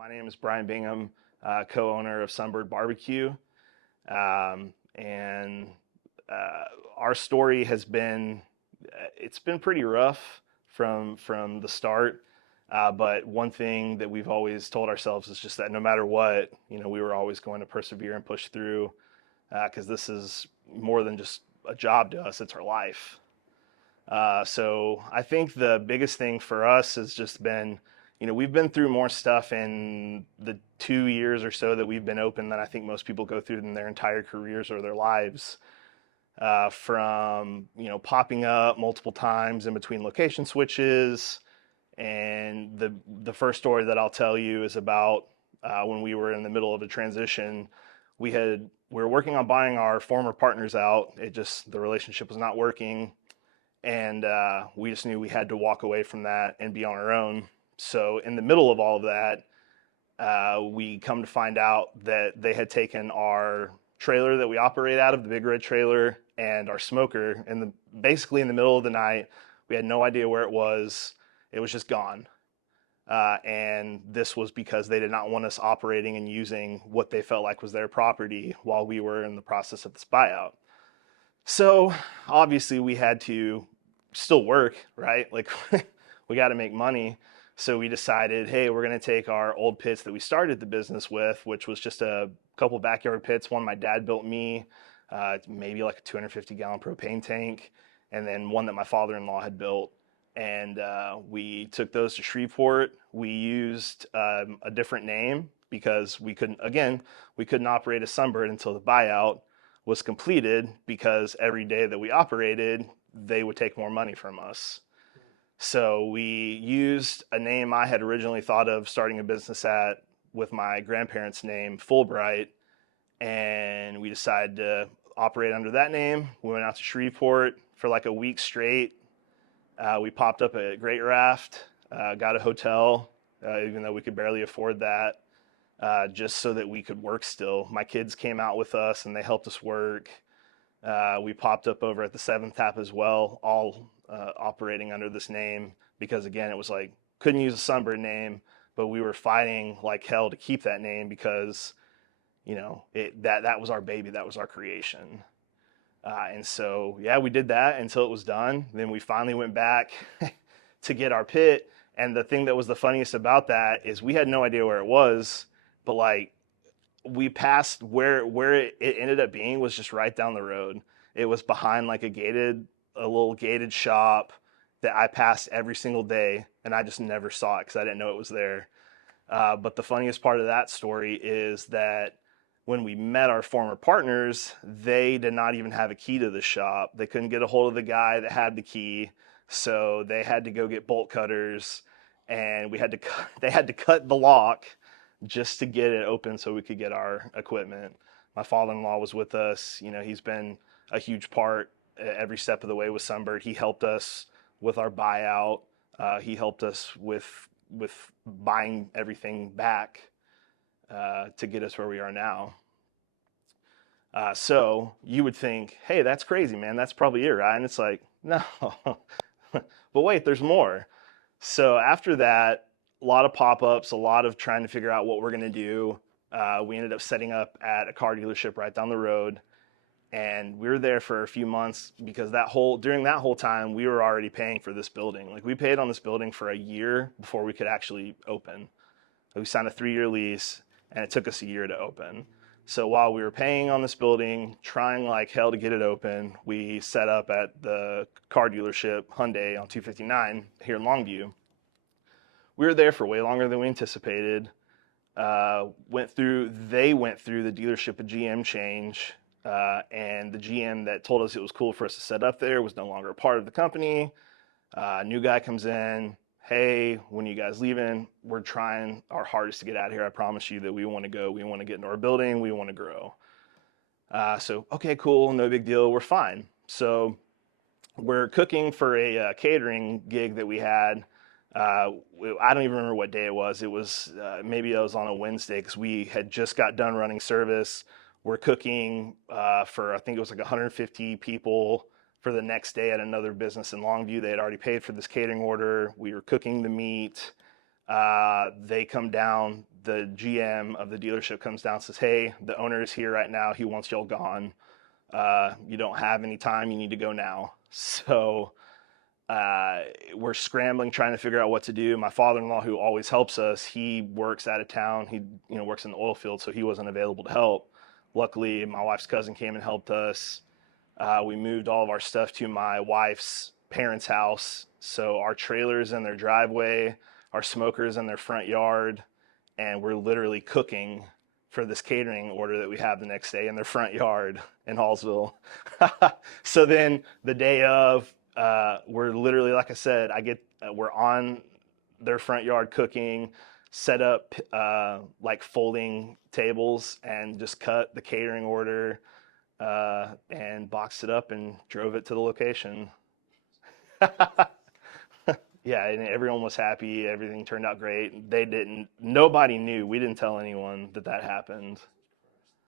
My name is Bryan Bingham, co-owner of Sunbird BBQ, and our story has been it's been pretty rough from the start. But one thing that we've always told ourselves is just that no matter what, we were always going to persevere and push through because this is more than just a job to us; it's our life. So I think the biggest thing for us has just been, we've been through more stuff in the 2 years or so that we've been open than I think most people go through in their entire careers or their lives. From, popping up multiple times in between location switches. And the first story that I'll tell you is about when we were in the middle of a transition. We were working on buying our former partners out. The relationship was not working. And we just knew we had to walk away from that and be on our own. So in the middle of all of that, we come to find out that they had taken our trailer that we operate out of, the Big Red trailer, and our smoker, and basically in the middle of the night. We had no idea where it was. It was just gone. And this was because they did not want us operating and using what they felt like was their property while we were in the process of this buyout. So obviously we had to still work, right? Like we got to make money. So we decided, hey, we're going to take our old pits that we started the business with, which was just a couple backyard pits. One my dad built me, maybe like a 250-gallon propane tank, and then one that my father-in-law had built. And we took those to Shreveport. We used a different name because we couldn't operate a Sunbird until the buyout was completed, because every day that we operated, they would take more money from us. So we used a name I had originally thought of starting a business at with my grandparents' name, Fulbright, and we decided to operate under that name. We went out to Shreveport for like a week straight. We popped up at Great Raft, got a hotel, even though we could barely afford that. Just so that we could work still. My kids came out with us and they helped us work. We popped up over at the Seventh Tap as well, all operating under this name because, again, it was like, couldn't use a Sunbird name, but we were fighting like hell to keep that name because, that was our baby, that was our creation. And so, yeah, we did that until it was done. Then we finally went back to get our pit. And the thing that was the funniest about that is we had no idea where it was. But like we passed where it ended up being was just right down the road. It was behind like a little gated shop that I passed every single day, and I just never saw it because I didn't know it was there. But the funniest part of that story is that when we met our former partners, they did not even have a key to the shop. They couldn't get a hold of the guy that had the key, so they had to go get bolt cutters, and they had to cut the lock just to get it open so we could get our equipment. My father-in-law was with us. He's been a huge part every step of the way with Sunbird. He helped us with our buyout. He helped us with buying everything back to get us where we are now. So you would think, hey, that's crazy, man. That's probably it, right? And it's like, no. But wait, there's more. So after that, a lot of pop-ups, a lot of trying to figure out what we're going to do. We ended up setting up at a car dealership right down the road, and we were there for a few months because during that whole time, we were already paying for this building. Like we paid on this building for a year before we could actually open. We signed a 3-year lease, and it took us a year to open. So while we were paying on this building, trying like hell to get it open, we set up at the car dealership, Hyundai on 259 here in Longview. We were there for way longer than we anticipated. They went through the dealership a GM change, and the GM that told us it was cool for us to set up there was no longer a part of the company. New guy comes in. Hey, when you guys leaving? We're trying our hardest to get out of here. I promise you that we want to go. We want to get into our building. We want to grow. So, okay, cool. No big deal. We're fine. So we're cooking for a catering gig that we had. I don't even remember what day it was. It was maybe it was on a Wednesday because we had just got done running service. We're cooking for, I think it was like 150 people for the next day at another business in Longview. They had already paid for this catering order. We were cooking the meat. They come down. the GM of the dealership comes down and says, "Hey, the owner is here right now. He wants y'all gone. You don't have any time. You need to go now." So we're scrambling, trying to figure out what to do. My father-in-law, who always helps us, he works out of town. He, works in the oil field, so he wasn't available to help. Luckily, my wife's cousin came and helped us. We moved all of our stuff to my wife's parents' house. So our trailer's in their driveway, our smoker's in their front yard, and we're literally cooking for this catering order that we have the next day in their front yard in Hallsville. So then the day of, we're literally, like I said, we're on their front yard cooking, set up like folding tables, and just cut the catering order, and boxed it up and drove it to the location. Yeah, and everyone was happy. Everything turned out great. Nobody knew. We didn't tell anyone that happened.